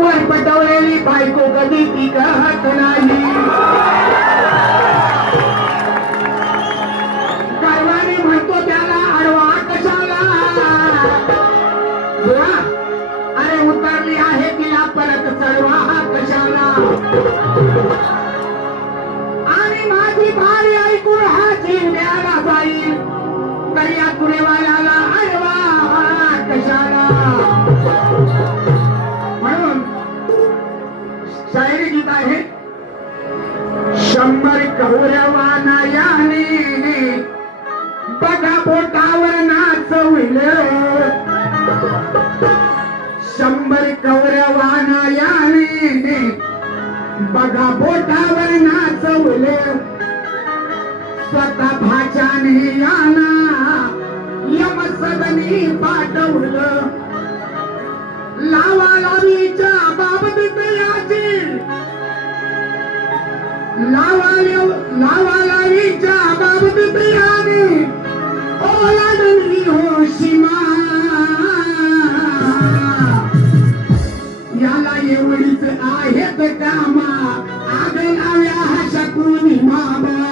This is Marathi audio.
वर पटवलेली बायको कधी ती कहत नाही. गर्वाने म्हणतो त्याला आडवा कशाला. अरे उतरली आहे तिला परत चढवा कशाला. आणि माझी भारी ऐकून हा जीव द्यायला जाईल तर या तुरेवाल्याला आडवा कशाला. म्हणून शायरी गीत आहे. 100 कौरवाना याने बघा बोटावर नाचविलं. 100 कौरवाना याने बघा बोटावर नाचवलं. स्वतः भाच्याने याना यमसदनी पाठवलं. लावालावीच्या बाबतीत याची लावालावीच्या बाबतीत याने ओलांडली हो सीमा. याला एवढीच आहेत कामा आग लाव्या शकून मामा.